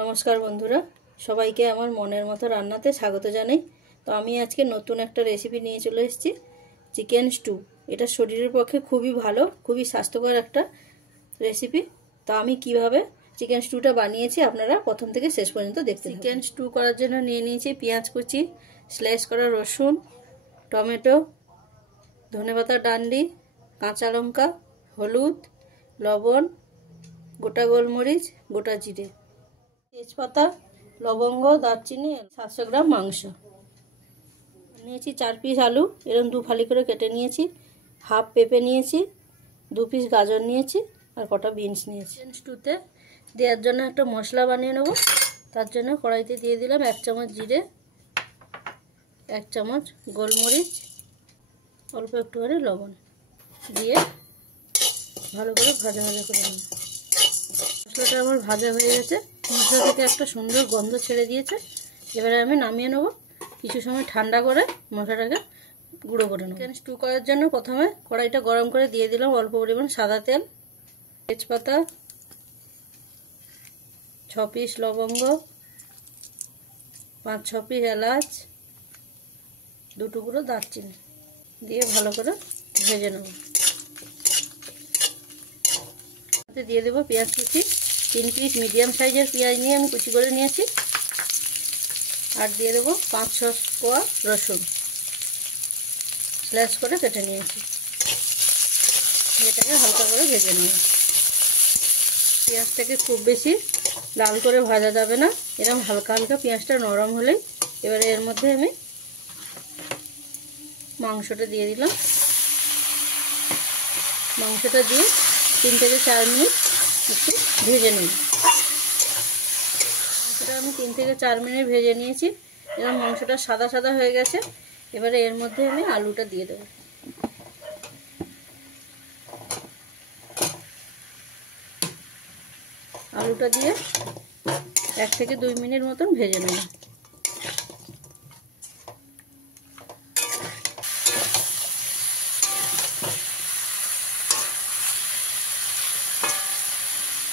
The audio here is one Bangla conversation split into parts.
নমস্কার বন্ধুরা, সবাইকে আমার মনের মতো রান্নাতে স্বাগত জানাই। তো আমি আজকে নতুন একটা রেসিপি নিয়ে চলে এসেছি, চিকেন স্টু। এটা শরীরের পক্ষে খুবই ভালো, খুবই স্বাস্থ্যকর একটা রেসিপি। তো আমি কিভাবে চিকেন স্টুটা বানিয়েছি আপনারা প্রথম থেকে শেষ পর্যন্ত দেখতে থাকুন। চিকেন স্টু করার জন্য নিয়ে নিয়েছি পেঁয়াজ কুচি, স্লাইস করা রসুন, টমেটো, ধনেপাতা ডান্ডি, কাঁচা লঙ্কা, হলুদ, লবণ, গোটা গোলমরিচ, গোটা জিরে, তেজপাতা, লবঙ্গ, দারচিনি, 700 গ্রাম মাংস নিয়েছি। 4 পিস আলু এরকম 2 ফালি করে কেটে নিয়েছি। হাফ পেঁপে নিয়েছি, 2 পিস গাজর নিয়েছি, আর কটা বিনস নিয়েছি। স্টুতে দেওয়ার জন্য একটা মশলা বানিয়ে নেব। তার জন্য কড়াইতে দিয়ে দিলাম 1 চামচ জিরে, 1 চামচ গোলমরিচ, অল্প একটুখানি লবণ দিয়ে ভালো করে ভাজা ভাজা করে নেব। মশলাটা আমার ভাজা হয়ে গেছে, মশলা থেকে একটা সুন্দর গন্ধ ছেড়ে দিয়েছে। এবারে আমি নামিয়ে নেব। কিছু সময় ঠান্ডা করে মশলাটাকে গুঁড়ো করে নেব। চিকেন স্টু করার জন্য প্রথমে কড়াইটা গরম করে দিয়ে দিলাম অল্প পরিমাণ সাদা তেল, তেজপাতা, 6 পিস লবঙ্গ, 5-6 পিস এলাচ, 2 টুকরো দারচিনি দিয়ে ভালো করে ভেজে নেব। দিয়ে দেবো পেঁয়াজ কুচি, 3 পিস মিডিয়াম সাইজের পেঁয়াজ নিয়ে আমি কুচি করে নিয়েছি। আর দিয়ে দেবো 5-6 কোয়া রসুন স্লাইস করে কেটে নিয়েছি। এটাকে হালকা করে ভেজে নেব। পেঁয়াজটাকে খুব বেশি লাল করে ভাজা যাবে না, এরকম হালকা হালকা পেঁয়াজটা নরম হলেই এবারে এর মধ্যে আমি মাংসটা দিয়ে দিলাম। মাংসটা দিয়ে 3 থেকে 4 মিনিট একটু ভেজে নিই। মাংসটা আমি 3 থেকে 4 মিনিট ভেজে নিয়েছি। এবং মাংসটা সাদা সাদা হয়ে গেছে। এবারে এর মধ্যে আমি আলুটা দিয়ে দেবো। আলুটা দিয়ে 1 থেকে 2 মিনিট মতন ভেজে নেব।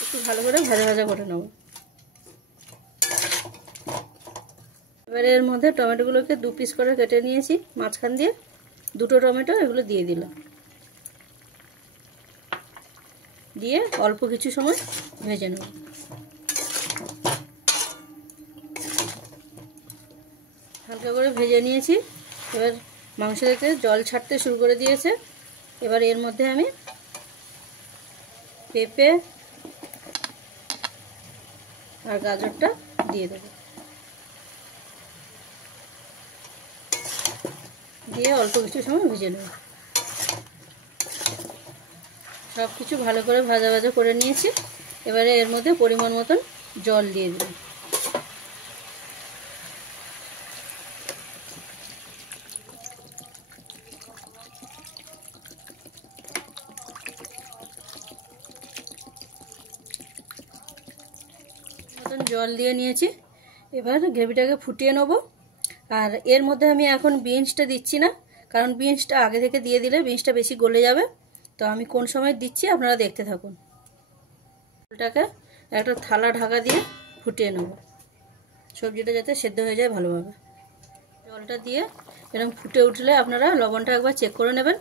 একটু ভালো করে ভাজা ভাজা করে নেব। এবারে এর মধ্যে টমেটোগুলোকে 2 পিস করে কেটে নিয়েছি, মাঝখান দিয়ে 2টো টমেটো এগুলো দিয়ে দিলাম। দিয়ে অল্প কিছু সময় ভেজে নেব। হালকা করে ভেজে নিয়েছি। এবার মাংস থেকে জল ছাড়তে শুরু করে দিয়েছে। এবার এর মধ্যে আমি পেঁপে আর গাজরটা দিয়ে দেবো। দিয়ে অল্প কিছু সময় ভেজে নেব। সব কিছু ভালো করে ভাজা ভাজা করে নিয়েছি। এবারে এর মধ্যে পরিমাণ মতন জল দিয়ে দিলাম। মতন জল দিয়ে নিয়েছি। এবার গ্রেভিটাকে ফুটিয়ে নেব। আর এর মধ্যে আমি এখন বিনসটা দিচ্ছি না, কারণ বিনসটা আগে থেকে দিয়ে দিলে বিনসটা বেশি গলে যাবে। তো আমি কোন সময় দিচ্ছি আপনারা দেখতে থাকুন। এটাকে একটা থালা ঢাকা দিয়ে ফুটিয়ে নেব, সবজিটা যাতে সেদ্ধ হয়ে যায় ভালোভাবে। জলটা দিয়ে এরকম ফুটে উঠলে আপনারা লবণটা একবার চেক করে নেবেন,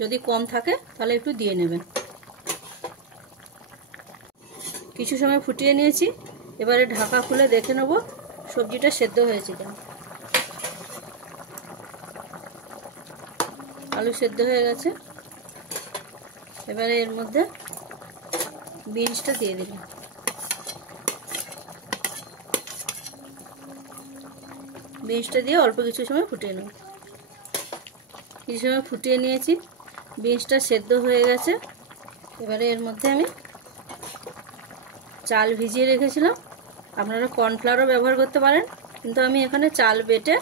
যদি কম থাকে তাহলে একটু দিয়ে নেবেন। কিছু সময় ফুটিয়ে নিয়েছি। এবারে ঢাকা খুলে দেখে নেব সবজিটা সেদ্ধ হয়েছে কিনা। আলু সেদ্ধ হয়ে গেছে। এবারে এর মধ্যে বিনসটা দিয়ে দিলাম। বিনসটা দিয়ে অল্প কিছু সময় ফুটিয়ে নেব। কিছু সময় ফুটিয়ে নিয়েছি, বিনসটা সেদ্ধ হয়ে গেছে। এবারে এর মধ্যে আমি চাল ভিজিয়ে রেখেছিলাম, আপনারা কর্নফ্লাওয়ারও ব্যবহার করতে পারেন, কিন্তু আমি এখানে চাল বেটে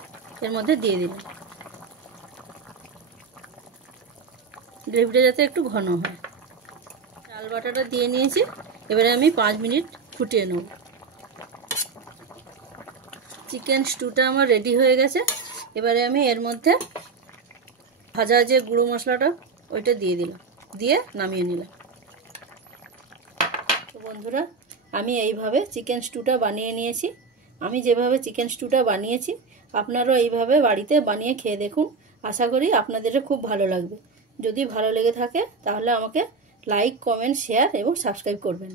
এর মধ্যে দিয়ে দিলাম। গ্রেভিটা যাতে একটু ঘন হয়। চাল বাটাটা দিয়ে নিয়েছি। এবারে আমি 5 মিনিট ফুটিয়ে নেব। চিকেন স্টুটা আমার রেডি হয়ে গেছে। এবারে আমি এর মধ্যে ভাজা যে গুঁড়ো মশলাটা ওইটা দিয়ে দিলাম, দিয়ে নামিয়ে নিলাম। তো বন্ধুরা, আমি এইভাবে চিকেন স্টুটা বানিয়ে নিয়েছি। আমি যেভাবে চিকেন স্টুটা বানিয়েছি আপনারাও এইভাবে বাড়িতে বানিয়ে খেয়ে দেখুন। আশা করি আপনাদেরও খুব ভালো লাগবে। যদি ভালো লেগে থাকে তাহলে আমাকে লাইক, কমেন্ট, শেয়ার এবং সাবস্ক্রাইব করবেন।